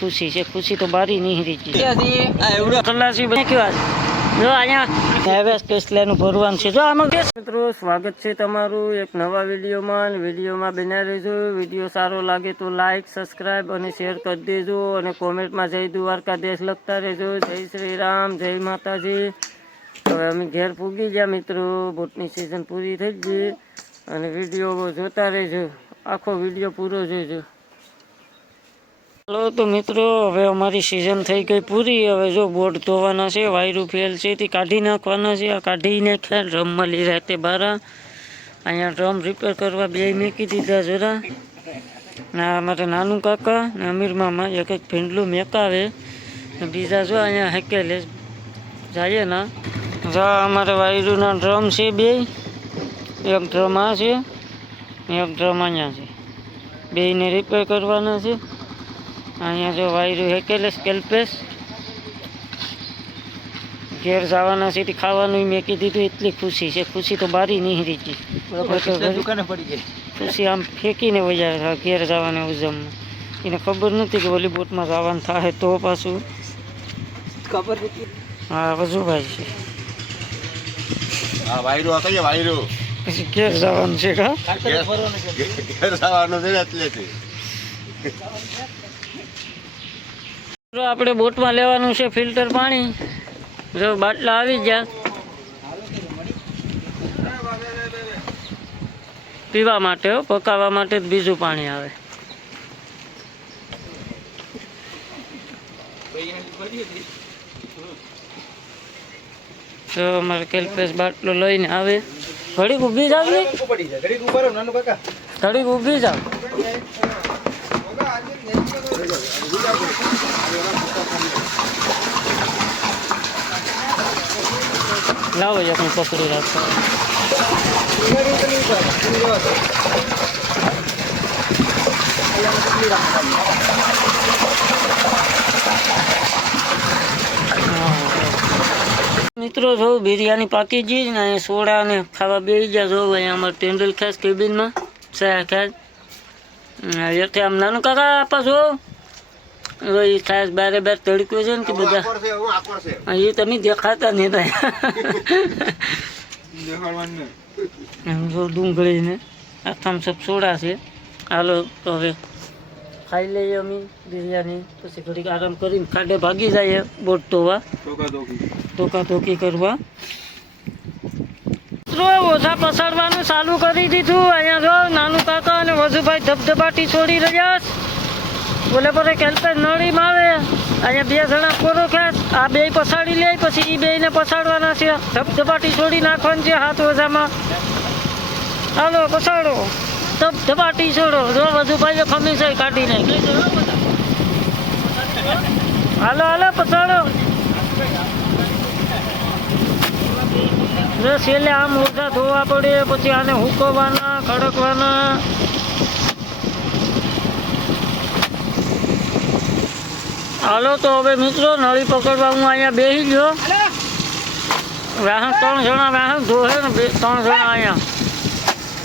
ખુશી છે, ખુશી તો બારી નહીં રહી ખલાસી બને કેવા જો અહીંયા હવે કેસલાનું છે. જો આમાં મિત્રો, સ્વાગત છે તમારું એક નવા વિડીયોમાં. વિડીયોમાં બન્યા રહેજો. વીડિયો સારો લાગે તો લાઈક સબસ્ક્રાઈબ અને શેર કરી દેજો અને કોમેન્ટમાં જય દ્વારકાધીશ લખતા રહેજો. જય શ્રી રામ, જય માતાજી. હવે અમે ઘેર પૂગી ગયા મિત્રો. બોટની સિઝન પૂરી થઈ ગઈ અને વીડિયો જોતા રહેજો. આખો વીડિયો પૂરો જોજો. હલો, તો મિત્રો, હવે અમારી સિઝન થઈ ગઈ પૂરી. હવે જો બોર્ડ ધોવાના છે, વાયરું ફેલ છે, તે કાઢી નાખવાના છે. આ કાઢીને ખ્યાલ ડ્રમ મળી રાતે બારા. અહીંયા ડ્રમ રિપેર કરવા બે મેકી દીધા જરા. ના અમારે નાનું કાકા ને અમીર મામા, એક એક ભીંડલું મેકાવે. બીજા જો અહીંયા હેકેલે જઈએ ના. જો, અમારે વાયરુના ડ્રમ છે બે. એક ડ્રમ આ છે. એક ડ્રમ અહીંયા છે. બેને રિપેર કરવાના છે. અહીંયા જો વાયરું હેકેલે સ્કેલ્પેસ ઘેર જવાના છે તે ખાવાનું મેં દીધું એટલી ખુશી છે. ખુશી તો બારી નહીં રીતી દુકાને પડી ગઈ ખુશી આમ ફેંકીને વજાર ઘેર જવાને ઉજમમાં એને ખબર નથી કે ઓલી બોટમાં જવાનું થાય તો પાછું. ખબર નથી હા વજુભાઈ છે. હા વાયરો વાયરો? પછી ઘેર જવાનું છે કા ઘેર જવાનું છે જો આપણે બોટમાં લેવાનું છે ફિલ્ટર પાણી. જો બાટલા આવી ગયા. પીવા માટે પકાવવા માટે બીજું પાણી આવે. તો અમારે કેલ્પેસ બાટલો લઈને આવે. ઘડીક ઊભી જાવ ને. ઘડીક ઊભા રહો નાનું કાકા. ઘડીક ઊભી જાવ. લાવો એક હું પકડી રાખો. મિત્રો જો બિરયાની પાકી ગઈ ને અહીંયા સોડા ને ખાવા બે ગયા. જો અહીંયા અમારે ટેન્ડલ ખાસ કેબિનમાં ચા ખાસ. એટલે આમ નાનું કાકા આપા છો એ ખાસ બારે બાર તડક્યો છે ને કે બધા. છે છે એ તમે દેખાતા નહીં ભાઈ. એમ ડુંગળી ને આ થમ્સઅપ સોડા છે. હાલો હવે ખાઈ લઈએ અમે બિરયાની. પછી ઘડીક આરામ કરીને ખાડે ભાગી જઈએ બોટ ધોવા. ધોકા ધોકી કરવા. ઓછા પસાડવાનું ચાલુ કરી દીધું. અહીંયા જો નાનું કાકા અને વજુભાઈ ધબધબાટી છોડી રહ્યા. બોલે બોલે કેલ્પે નળી મારે અહીંયા બે જણા કોરો ખેંચ આ બે પસાડી લે પછી એ બેયને પસાડવાના છે. ધબધબાટી છોડી નાખવાની છે હાથ ઓઝામાં હાલો પસાડો. ધબધબાટી છોડો. જો વજુભાઈએ ખમી છે કાઢી નાખી હાલો હાલો, પછાડો. જો છેલ્લે આમ ઓછા ધોવા પડે, પછી આને હુકવવાના ખડકવાના. હાલો, તો હવે મિત્રો નળી પકડવા હું અહીંયા બેસી ગયો. વાહન ત્રણ જણા, વાહન ધોહે ને ત્રણ જણા અહીંયા.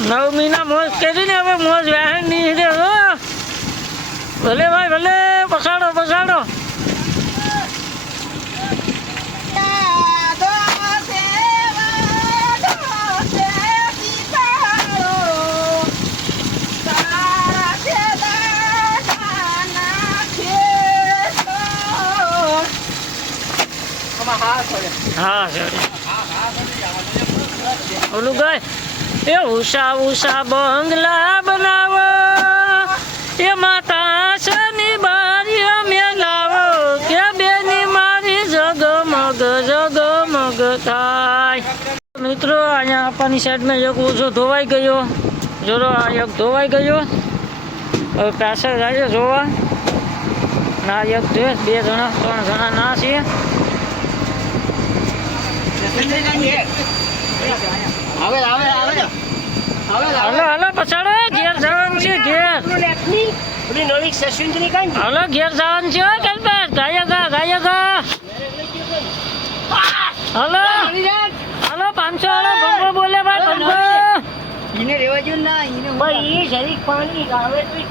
નવ મહિના મોજ કરીને હવે મોજ વાહન નીકળે ભલે ભાઈ ભલે. પસાડો પસાડો હા ઓલું ગાય એ ઉષા ઉષા બંગલા બનાવો એ માતા શની બારી મેલાવો કે બેની મારી જગમગ જગમગ થાય મિત્રો અહીંયા આપવાની સાઈડમાં એક ઓછો ધોવાઈ ગયો જોરો આ એક ધોવાઈ ગયો હવે પાછળ જાય જોવા ના એક બે જણા ત્રણ જણા ના છે આવે આવે આવે હાલો હાલો પછાડો ઘેર જવાનું છે ઘેર. નવી સસુંદરી કઈ હાલો ઘેર જવાનું છે હો, કલ્પેશ ગાય ગા ગાય ગા. હાલો. હાલો પાંચસો હાલો ભંગો બોલે ભાઈ ભંગો એને રેવા જો ના એને ભાઈ એ શરીર પાણી આવે તો.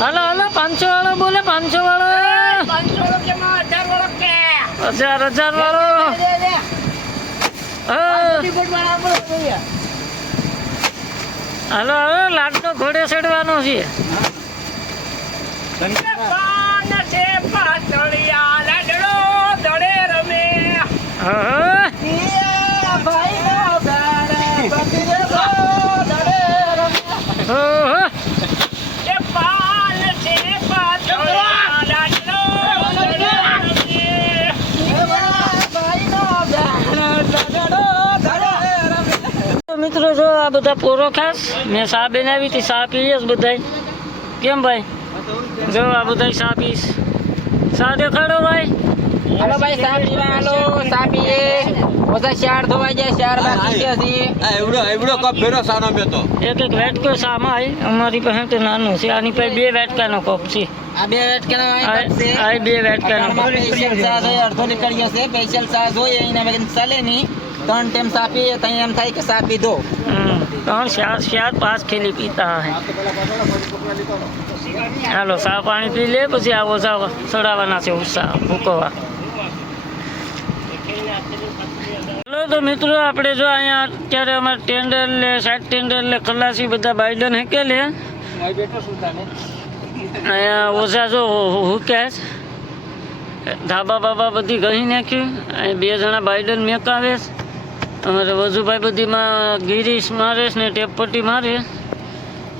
હાલો હાલો પાંચસો વાળો બોલે પાંચસો વાળો. હજાર હજાર વાળો. હાલો હાલો લાડનો ઘોડે ચડવાનો છે. જો આ બધા પોરો ખાસ? મેં ચા બનાવી હતી ચા પીએ બધા બધાય. કેમ ભાઈ? જો આ બધાય ચા પીશ ચા દેખાડો ભાઈ. હાલો ભાઈ સા પીવા હાલો પીએ. ઓછા ચાર ધોવાઈ જાય ચાર બાકી છે એવડો એવડો કપ ફેરો સાનો મેં તો. એક એક વેટકો સામાં આવી અમારી પાસે તો નાનું છે. આની પાસે બે વેટકાનો કપ છે. આ બે વેટ કે આ આ બે વેટકાનો કપ. સ્પેશિયલ અડધો લીટર ગયો છે. સ્પેશિયલ સાસ હોય એના વગર ચાલે નહીં. ત્રણ ટાઈમ સા પીએ એમ થાય કે સા પીધો. હમ, ત્રણ ચાર ચાર પાંચ ખેલી પીતા હે હાલો ચા પાણી પી લે પછી આવો ચા ચડાવવાના છે ઉત્સાહ ભૂકવા હલો તો મિત્રો આપણે જો અહીંયા અત્યારે અમારે ટેન્ડર લે સાઈડ ટેન્ડર લે ખલાસી બધા બાઇડન હેકેલે અહીંયા ઓછા જો હુકે ધાબા બાબા બધી ગહી નાખ્યું બે જણા બાઇડન મેકાવે છે અમારે વજુભાઈ બધીમાં ગિરીશ મારે ને ટેપપટ્ટી મારે.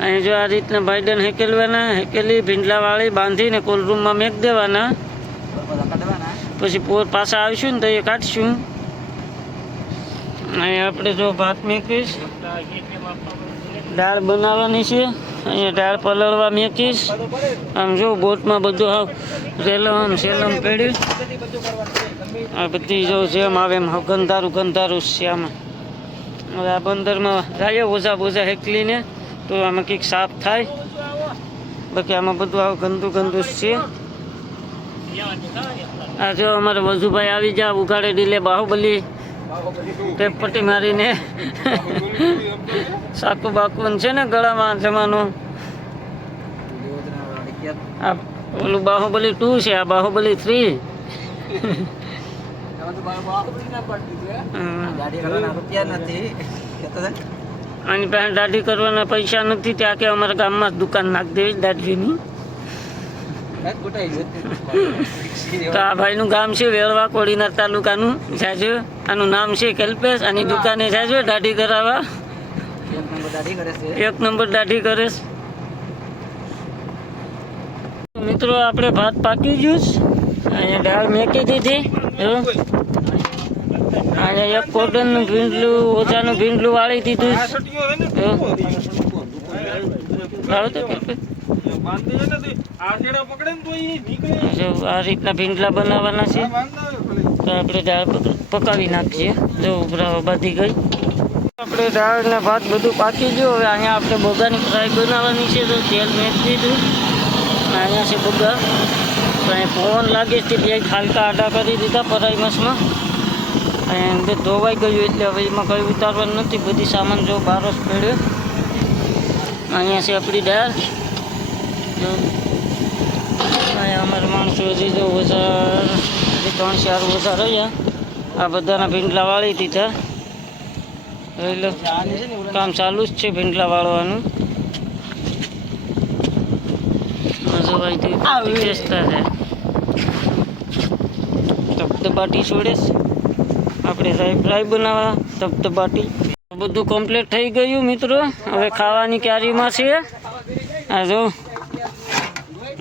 અહીં જો આ રીતના બાઇડન હેકેલવાના, હેકેલી, ભીંડલાવાળી બાંધીને કોલ રૂમમાં મેક દેવાના. પછી પોર પાછા આવીશું ને તો એ કાઢશું. અહીં આપણે જો ભાત મેકીશ દાળ બનાવવાની છે. અહીંયા દાળ પલળવા મેકીશ. આમ જો બોટમાં બધું આવ રેલમ સેલમ પેડ્યું આ બધી જો જેમ આવે એમ ગંધારું ગંધારું જ છે આમાં. હવે આ બંદરમાં જાય ઓઝા બોઝા હેકલીને તો આમાં કંઈક સાફ થાય. બાકી આમાં બધું આવું ગંદુ ગંદુ છે. આ જો અમારે વજુભાઈ આવી જા ઉઘાડે ડીલે બાહુબલી. ટેપ મારીને સાકુ બાકુન છે ને ગળામાં જમાનું આ ઓલું બાહુબલી ટુ છે, આ બાહુબલી થ્રી. આની પાસે દાઢી કરવાના પૈસા નથી, ત્યાં કે અમારા ગામમાં દુકાન નાખી દેવી દાઢીની. તો આ ભાઈનું ગામ છે વેળવા કોડીનાર તાલુકાનું. જાજો આનું નામ છે કલ્પેશ આની દુકાને જાજો દાઢી કરાવવા. એક નંબર દાઢી કરે મિત્રો આપણે ભાત પાકી ગયું છે. અહીંયા દાળ મેકી દીધી. અને અહીંયા એક કોટનનું ભીંડલું ઓછાનું ભીંડલું વાળી દીધું. તો કલ્પેશ. જો આ રીતના ભીંડલા બનાવવાના છે. તો આપણે દાળ પકાવી નાખીએ. જો ઉભરાવા બાંધી ગઈ. આપણે દાળ ને ભાત બધું પાકી ગયું. હવે અહીંયા આપણે બગાની ફ્રાય બનાવવાની છે. તો તેલ મેચ દીધું અહીંયા છે બગા. તો અહીંયા પવન લાગે છે. બે ખાલકા આડા કરી દીધા પરાઈ મસમાં. અહીંયા અંદર ધોવાઈ ગયું એટલે હવે એમાં કંઈ ઉતારવાનું નથી. બધી સામાન જો બારસ પડ્યો અહીંયા છે આપણી દાળ. જો અમારા માણસો હજી જો હજી ત્રણ ચાર ઓછા રહ્યા. આ બધાના ભીંડલા વાળી દીધા એટલે કામ ચાલુ જ છે ભીંડલા વાળવાનું ધબધબાટી છોડે છે. આપણે સાહેબ ફ્રાય બનાવવા, ધબધબાટી. બધું કમ્પ્લીટ થઈ ગયું મિત્રો. હવે ખાવાની ક્યારીમાં છે આ જો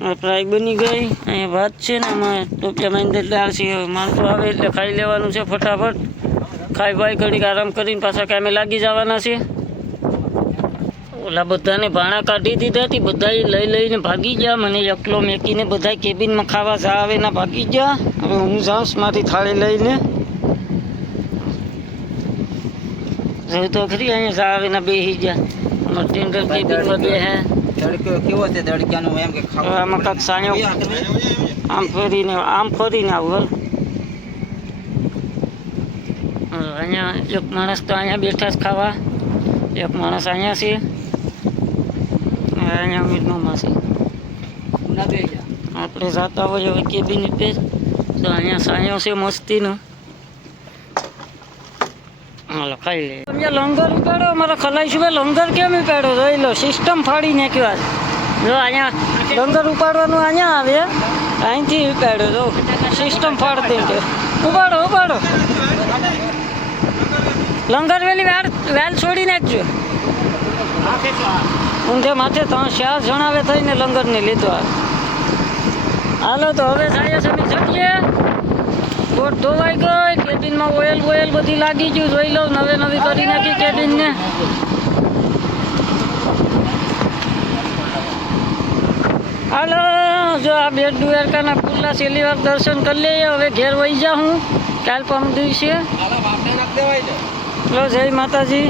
ફ્રાય બની ગઈ. અહીંયા ભાત છે ને આમાં ટોપિયામાં અંદર દાળ છે માણસો આવે એટલે ખાઈ લેવાનું છે ફટાફટ. ખાઈ ભાઈ ઘડીક આરામ કરીને પાછા કામે લાગી જવાના છે. ઓલા બધાને ભાણા કાઢી દીધા હતી બધા લઈ લઈને ભાગી ગયા. મને એકલો મેકીને બધા કેબિનમાં ખાવા જા આવે ના ભાગી ગયા. હવે હું જાઉં મારી થાળી લઈને. તો ખરી અહીંયા જા આવે ના બેસી ગયા અમારે ટેન્ડર કેબિનમાં બે હે. કેવો છે તડક્યાનું એમ કે આમાં કાંઈક સાણ્યો આમ ફરીને આમ ફરીને આવું અહીંયા એક માણસ તો અહીંયા બેઠા જ ખાવા. એક માણસ અહીંયા છે. અહીંયા મીરનોમાં છે. આપણે જાતા હવે કેબિન પેજ તો અહીંયા સાયો છે મસ્તીનો. હાલો ખાઈ લે. તમે લંગર ઉપાડો અમારો ખલાઈ છું લંગર કેમ ઉપાડો જોઈ લો સિસ્ટમ ફાડી નાખ્યો જો અહીંયા લંગર ઉપાડવાનું અહીંયા આવે, અહીંથી ઉપાડ્યો જો. સિસ્ટમ ફાડી દે ઉપાડો ઉપાડો. લંગર વેલી વેલ વેલ છોડી નાખજો. ઊંધે માથે ત્રણ ચાર જણાવે થઈને લંગરને લીધો હાલો તો હવે સાયા સમી અમે બોટ ધોવાઈ ગઈ. કેબિનમાં ઓઇલ બોઇલ બધી લાગી ગયું. જોઈ લઉં નવે નવી કરી નાખી કેબિનને હાલો જો આ બેટ દ્વારકાના પુલ્લા છેલ્લી વાર દર્શન કરી લઈએ. હવે ઘેર વહી જા હું. કાલ પણ દિવસે. જય માતાજી.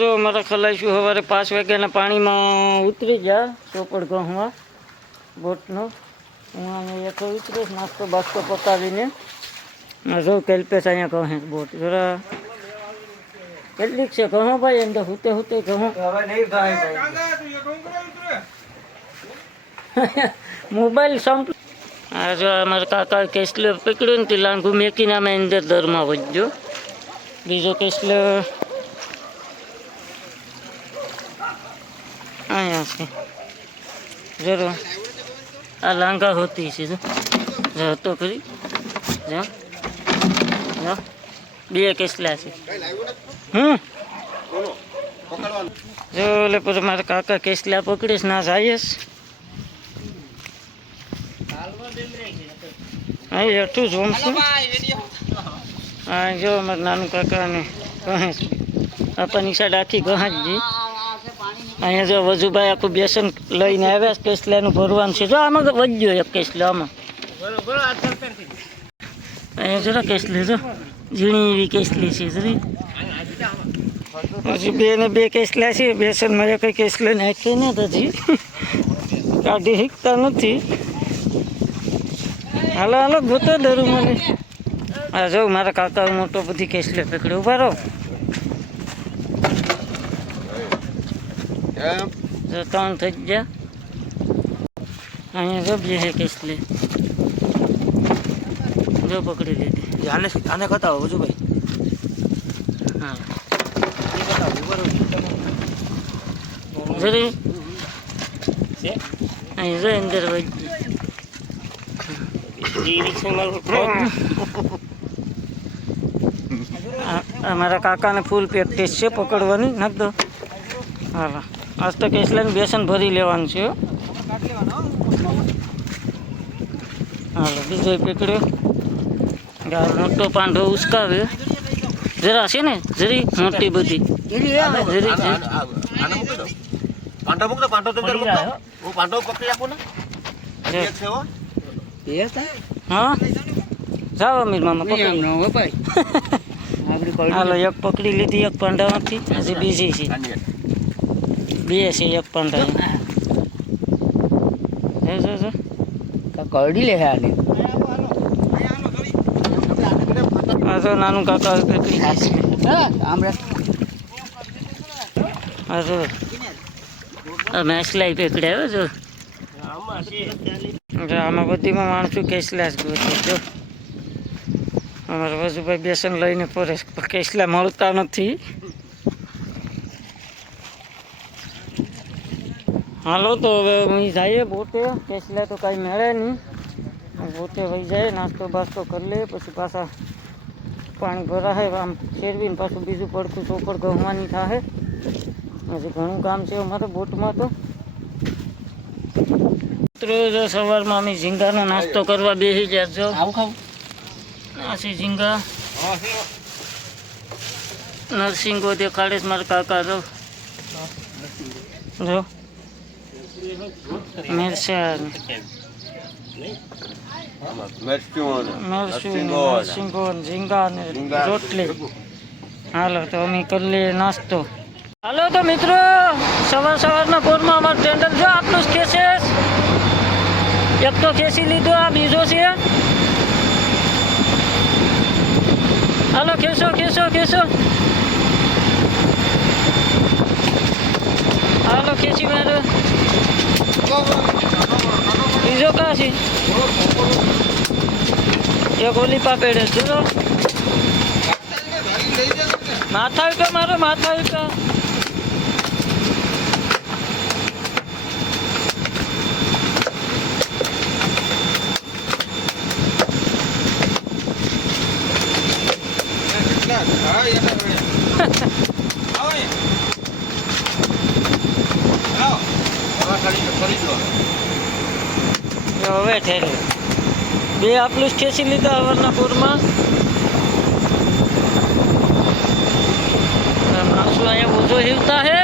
જો મારા ખલાઈશું સવારે પાંચ વાગ્યાના પાણીમાં ઉતરી ગયા. ચોપડ ઘઉંમાં બોટનો. હું આને એક ઉતરીશ નાસ્તો બાસ્તો પકાવીને. જો કલ્પેશ અહીંયા કહો બોટ જરા કેટલીક છે કહો ભાઈ અંદર હુતે હુતે કહો. મોબાઈલ સંપ આ જો અમારા કાકા કેસલે પકડ્યું ને તે લાંગુ મેકીને અમે અંદર દરમાં વધજો. બીજો કેસલે અહીંયા છે. જરૂર આ લાંગા હોતી છે જો. તો કરી જો જો બે કેસલા છે. હમ? જો એટલે પછી મારા કાકા કેસલા પકડીશ ના જઈશ હા હેઠું જોમશું હા જો અમારા નાનું કાકાને કહે છે. આપણી સાઈડ આખી ગહાજી અહીંયા જો વજુભાઈ આખું બેસન લઈને આવ્યા છે કેસલાનું ભરવાનું છે. જો આમાં વધ્યો એક કેસલો આમાં. અહીંયા જરા કેસલી જો ઝીણી એવી કેસલી છે જરી. હજી બે ને બે કેસલા છે. બેસનમાં એક કેસલો નાખી ને હજી. કાઢી શીખતા નથી. હાલો હાલો ગોતો ડરું મને. હા જો મારા કાકા મોટો બધી કેસલે પકડ્યો ઊભા રહો. ત્રણ થઈ ગયા. અહીંયા જો બે હે કેસલે જો પકડી લીધી. આને આને કતાવો બધું ભાઈ. હા. જરી. અહીં જો અંદર અમારા કાકાને ફૂલ પ્રેક્ટિસ છે પકડવાની નાખ દો. હાલો. આજ તો કેસ લઈને બેસન ભરી લેવાનું છે હાલો બીજો પકડ્યો. મોટો પાંડો ઉસકાવે. જરા છે ને જરી મોટી બધી. જરી જરી પાંડો મૂક પાંડો તો હું પાંડો પકડી આપું ને? એક હા. જાઓ અમીર મામા પકડી હાલો એક પકડી લીધી એક પાંડામાંથી હજી બીજી છે. બે છે એક પાંડા. જો જો. જો કરડી લે આને. આ નાનું કાકા છે આમ આ જો આ મેસલાઈ પકડ્યા જો. જો આમાં બધીમાં માણસો કેસલા જ જો. અમારા વજુભાઈ બેસન લઈને પડે છે, કેસલા મળતા નથી. હાલો તો હવે અહીં જઈએ બોટે કેસલા તો કાંઈ મળે નહીં. પોતે વહી જાય નાસ્તો બાસ્તો કરી લે પછી પાછા પાણી ભરાય આમ ફેરવીને પાછું બીજું પડતું ચોપડ ગમવાની થાય હજી ઘણું કામ છે અમારે બોટમાં તો. મિત્રો જો સવારમાં અમે ઝીંગાનો નાસ્તો કરવા બેસી ગયા છો. નાસી ઝીંગા. નરસિંગો દેખાડે છે મારા કાકા જો જો. મિરસાન મરચું ઝીંગા ને રોટલી. હાલો તો અમે કરી લઈએ નાસ્તો. હાલો તો મિત્રો સવાર સવારના પોરમાં અમારું ટેન્ડર જો આપનું ખેંચે એક તો ખેંચી લીધો આ બીજો છે. હાલો ખેંચો ખેંચો ખેંચો. હાલો ખેંચી મારો. બીજો કા છે એક ઓલી પાપેડે જો માથા ઉપર મારો માથા ઉપર જો હવે ઠેરે બે આપલું જ ખેંચી લીધા અવારના પૂરમાં અને માણસો અહીંયા ઓછો હિલતા હે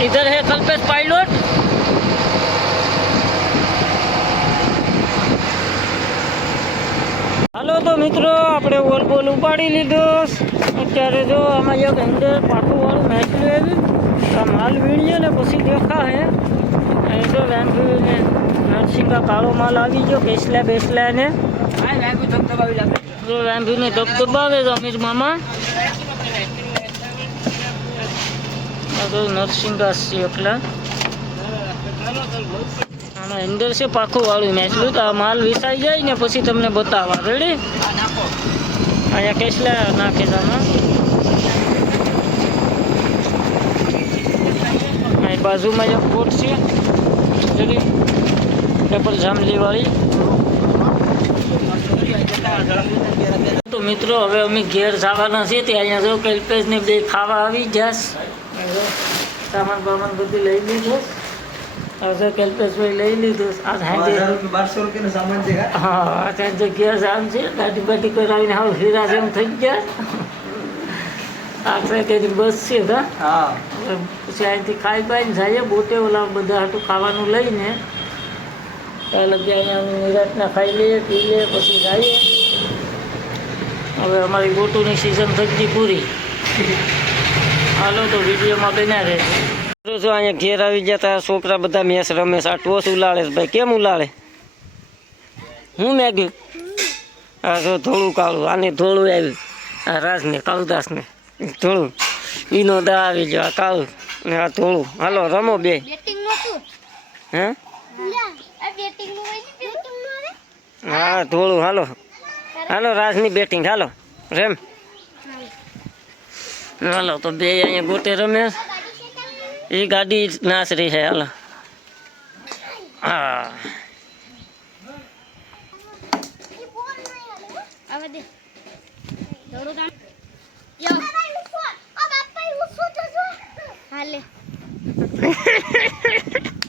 इधर है कल्पेश पायलट હાલો તો મિત્રો આપણે ઓલ બોલ ઉપાડી લીધો અત્યારે જો આમાં એક અંદર પાટું વાળું નાખ્યું આવ્યું આ માલ વીણીએ ને પછી દેખા હે અહીં જો વેમ્પુ ને નરસિંગા કાળો માલ આવી ગયો, બેસલા બેસલા ને. જો વેમ્પુ ને ધબધબાવે છે અમીર મામા. તો નરસિંગા છે આમાં અંદર છે પાખું વાળું મેચલું તો આ માલ વિસાઈ જાય ને પછી તમને બતાવવા. રેડી અહીંયા કેસલા નાખે છે આમાં. બાજુમાં એક બોટ છે. જરી ડબલ જામલી વાળી તો મિત્રો હવે અમે ઘેર જવાના છીએ તે અહીંયા જો કલ્પેશ ને બે ખાવા આવી ગયા સામાન બામાન બધું લઈ લીધું હવે કલ્પેશભાઈ લઈ લીધું આ સાંજે બારસો રૂપિયાનો સામાન છે હા અત્યારે ઘેર જામ છે. દાટી બાટી કરાવીને હવે હીરા જેમ થઈ ગયા. આખરે તેની બસ છે હા. પછી અહીંથી ખાઈ પાઈને જઈએ બોટે ઓલા બધા હતું ખાવાનું લઈને ત્યાં લગી અહીંયા નિરાતના ખાઈ લઈએ, પી લઈએ, પછી જઈએ. હવે અમારી બોટુની સિઝન થઈ પૂરી. હાલો તો વિડીયોમાં બન્યા રહે જો અહીંયા ઘેર આવી ગયા તા, છોકરા બધા મેચ રમે છે. આ ટોસ ઉલાળે ભાઈ, કેમ ઉલાળે? હું મેગ્યું? આ જો થોડું કાળું, આને થોડું આવ્યું. આ રાજને, કાળુદાસને. થોડું ઈનો દા આવી ગયો. આ કાળું ને આ થોડું હાલો રમો બે. બેટિંગ નતું હે? હા થોડું હાલો. હાલો રાજની બેટિંગ હાલો રેમ. હાલો તો બે અહીંયા ગોટે રમે. એ ગાડી નાસરી છે. હાલો. હા. આવે દે થોડું કામ યો આ બાપા ઉસો જજો હાલે.